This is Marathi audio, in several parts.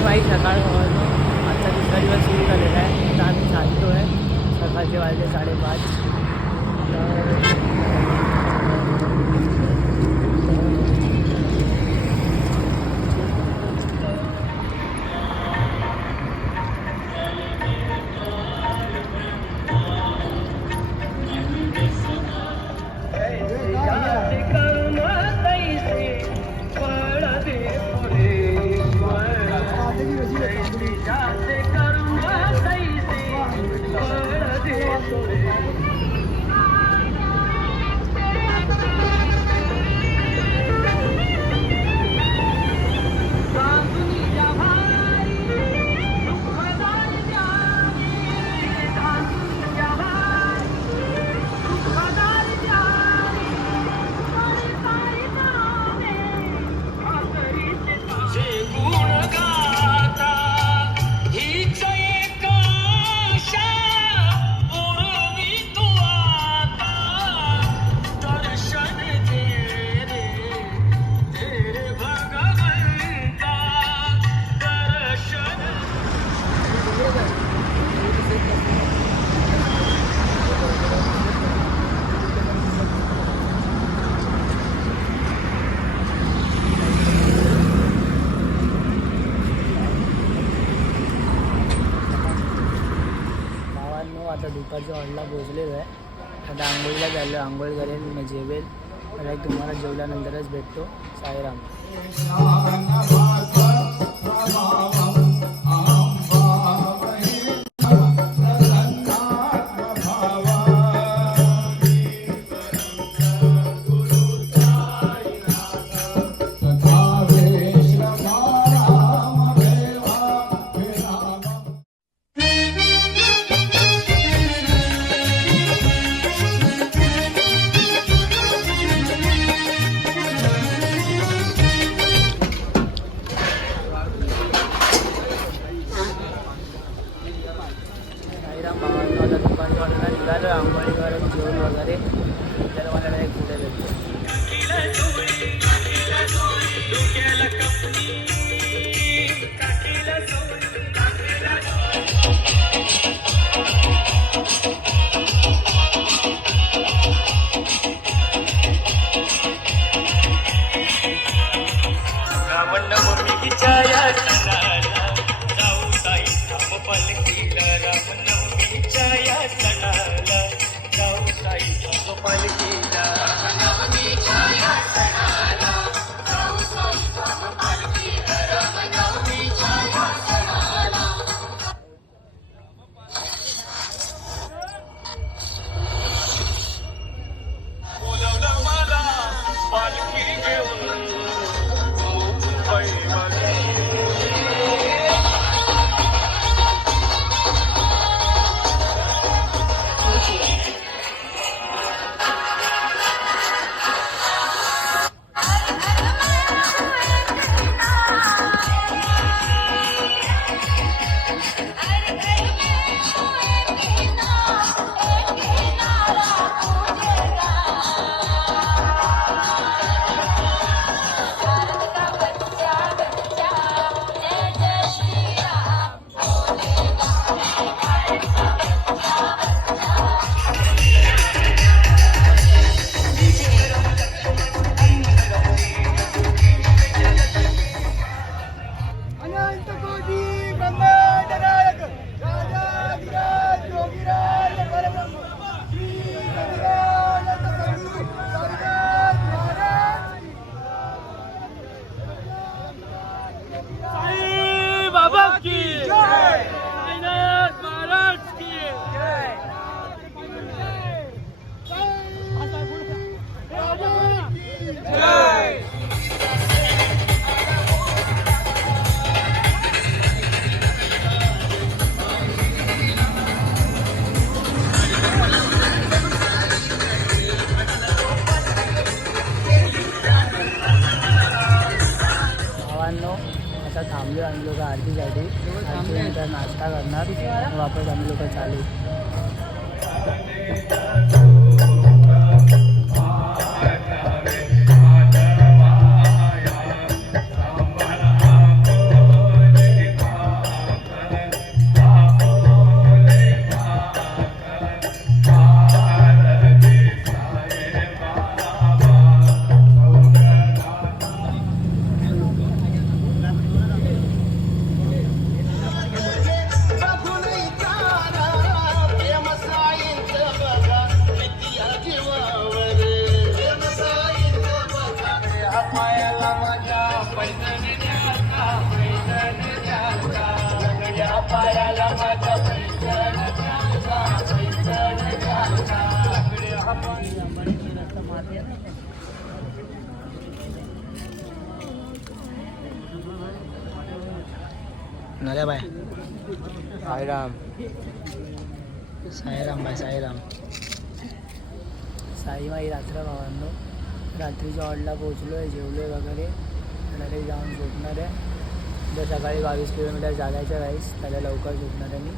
माई सकाळ समजलो आजचा दुसरा दिवस सुरू झालेला आहे. आता आम्ही चालतो आहे. सकाळचे वाजले 5:30. आता दुपारच्या हॉलला पोहोचलेलो आहे. आता आंघोळीला चाललो. आंघोळ करेन मग जेवेल. डायरेक्ट तुम्हाला जेवल्यानंतरच भेटतो. साईराम. आंघोळी करून जेवण वगैरे त्याला मला डायरेक्ट पुढे भेटतो. आता थांबलो आम्ही लोक आरतीसाठी. नंतर नाश्ता करणार. वापस आम्ही लोक चालू. नल्या बाय साईराम. साईराम बाय साईराम. साईबाई रात्र भावांनो रात्रीच्या ऑडला पोहोचलो आहे, जेवलो आहे वगैरे. डायरेक्ट जाऊन झोपणार आहे. उद्या सकाळी 22 किलोमीटर चालायचं राईस, त्याला लवकर झोपणार आहे मी.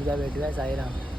उद्या भेटूया. साईराम.